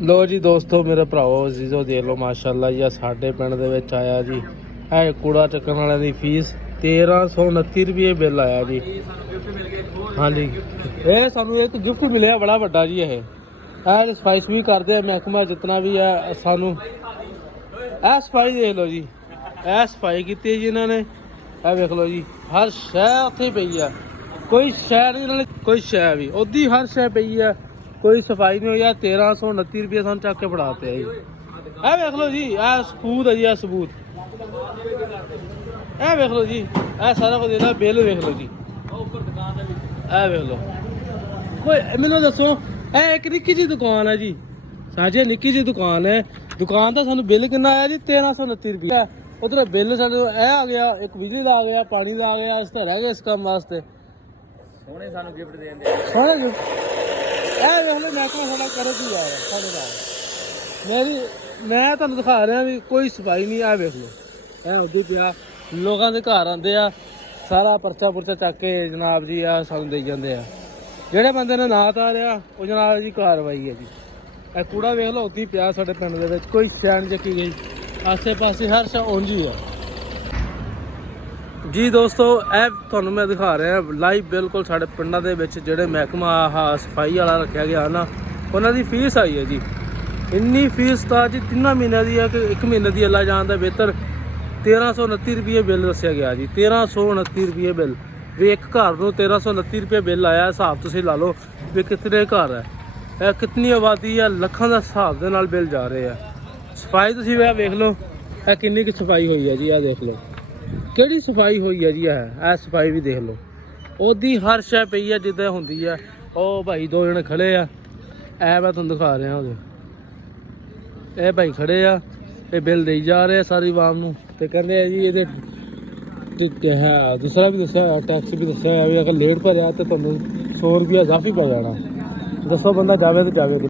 लो जी दोस्तों मेरे भराओ अजीजो देख लो माशाअल्लाह जी साडे पिंड दे विच आया जी है कूड़ा चक्कण वाले दी फीस 1329 रुपये बिल आया जी। हाँ जी ये सानू एक गिफ्ट मिले बड़ा वड्डा जी ये सफाई भी करते हैं महकमा जितना भी है सानू ए सफाई देख लो जी ए सफाई की जी इन्होंने ए देख लो जी हर शै उत्थे पई है कोई शै नहीं कोई शै भी उदी हर शै पई है कोई सफाई नहीं हुई है 1329 रुपये सानू चक के फड़ाते हैं जी। ए देख लो जी ए सबूत है जी ए सबूत ए देख लो जी ए सारा कुछ देना बिल देख लो जी ए देख लो कोई मैनू दसो ए एक निक्की जी दुकान है जी साझे निक्की जी दुकान है दुकान का सानू बिल कितना आया जी 1329 रुपये उधर बिल सानू ए आ गया एक बिजली का आ गया पानी का आ गया इस तरह रह गया इस काम वास्ते सोने सानू गिफ्ट देंदे सोने गिफ्ट ਇਹ ਵੇਖ ਲਓ ਮੈਂ ਕਿਹਾ ਸਾਡਾ ਕਰੋ ਕੀ ਯਾਰ ਸਾਡੇ ਨਾਲ ਮੈਂ ਤੁਹਾਨੂੰ ਦਿਖਾ ਰਿਹਾ ਵੀ ਕੋਈ ਸਫਾਈ ਨਹੀਂ ਆ ਵੇਖ ਲਓ ਇਹ ਉਦੋਂ ਪਿਆ ਲੋਕਾਂ ਦੇ ਘਰ ਆਉਂਦੇ ਆ ਸਾਰਾ ਪਰਚਾ ਪੁਰਚਾ ਚੱਕ ਕੇ ਜਨਾਬ ਜੀ ਆ ਸਾਨੂੰ ਦੇਈ ਜਾਂਦੇ ਆ ਜਿਹੜੇ ਬੰਦੇ ਨੇ ਨਾ ਤਾਰਿਆ ਉਹ ਜਨਾਬ ਜੀ ਕਾਰਵਾਈ ਹੈ ਜੀ। ਇਹ ਕੂੜਾ ਵੇਖ ਲਓ ਉੱਦੀ ਪਿਆ ਸਾਡੇ ਪਿੰਡ ਦੇ ਵਿੱਚ ਕੋਈ ਸ਼ੈਨ ਚੱਕੀ ਗਈ ਆਸੇ ਪਾਸੇ ਹਰ ਸ਼ਾ ਉਂਝ ਹੀ ਆ जी दोस्तों ਇਹ ਤੁਹਾਨੂੰ ਮੈਂ ਦਿਖਾ ਰਿਹਾ ਲਾਈਵ ਬਿਲਕੁਲ ਸਾਡੇ ਪਿੰਡਾਂ ਦੇ ਵਿੱਚ ਜਿਹੜੇ ਮਹਿਕਮਾ ਆਹ ਸਫਾਈ ਵਾਲਾ ਰੱਖਿਆ ਗਿਆ ਨਾ ਉਹਨਾਂ ਦੀ ਫੀਸ ਆਈ ਹੈ ਜੀ। ਇੰਨੀ ਫੀਸ ਤਾਂ ਜੀ 3 ਮਹੀਨਿਆਂ ਦੀ ਹੈ ਕਿ 1 ਮਹੀਨੇ ਦੀ ਅੱਲਾ ਜਾਣ ਦਾ ਬਿਹਤਰ 1329 ਰੁਪਏ ਬਿੱਲ ਦੱਸਿਆ ਗਿਆ ਜੀ 1329 ਰੁਪਏ ਬਿੱਲ ਵੀ ਇੱਕ ਘਰ ਨੂੰ 1329 ਰੁਪਏ ਬਿੱਲ ਆਇਆ ਹਿਸਾਬ ਤੁਸੀਂ ਲਾ ਲਓ ਵੀ ਕਿਤਨੇ ਘਰ ਹੈ ਇਹ ਕਿੰਨੀ ਆਬਾਦੀ ਹੈ ਲੱਖਾਂ ਦਾ ਹਿਸਾਬ ਦੇ ਨਾਲ ਬਿੱਲ ਜਾ ਰਹੇ ਆ। ਸਫਾਈ ਤੁਸੀਂ ਵੇਖ ਲਓ ਇਹ ਕਿੰਨੀ ਕੁ ਸਫਾਈ ਹੋਈ ਹੈ ਜੀ ਆਹ ਦੇਖ ਲਓ ਕਿਹੜੀ ਸਫਾਈ ਹੋਈ ਹੈ ਜੀ ਇਹ ਸਫਾਈ ਵੀ ਦੇਖ ਲਓ ਉਹਦੀ ਹਰ ਸ਼ੈ ਪਈ ਹੈ ਜਿੱਦਾਂ ਹੁੰਦੀ ਹੈ। ਉਹ ਭਾਈ ਦੋ ਜਣੇ ਖੜੇ ਆ ਇਹ ਮੈਂ ਤੁਹਾਨੂੰ ਦਿਖਾ ਰਿਹਾ ਉਹਦੇ ਇਹ ਭਾਈ ਖੜੇ ਆ ਇਹ ਬਿੱਲ ਦੇਈ ਜਾ ਰਹੇ ਸਾਰੀ ਆਵਾਮ ਨੂੰ ਤੇ ਕਹਿੰਦੇ ਆ ਜੀ ਇਹਦੇ ਹੈ ਦੂਸਰਾ ਵੀ ਦੱਸਿਆ ਟੈਕਸ ਵੀ ਦੱਸਿਆ ਵੀ ਅਗਰ ਲੇਟ ਭਰਿਆ ਤੇ ਤੁਹਾਨੂੰ 100 ਰੁਪਇਆ ਇਜ਼ਾਫੀ ਪੈ ਜਾਣਾ। ਦੱਸੋ ਬੰਦਾ ਜਾਵੇ ਤੇ ਜਾਵੇ।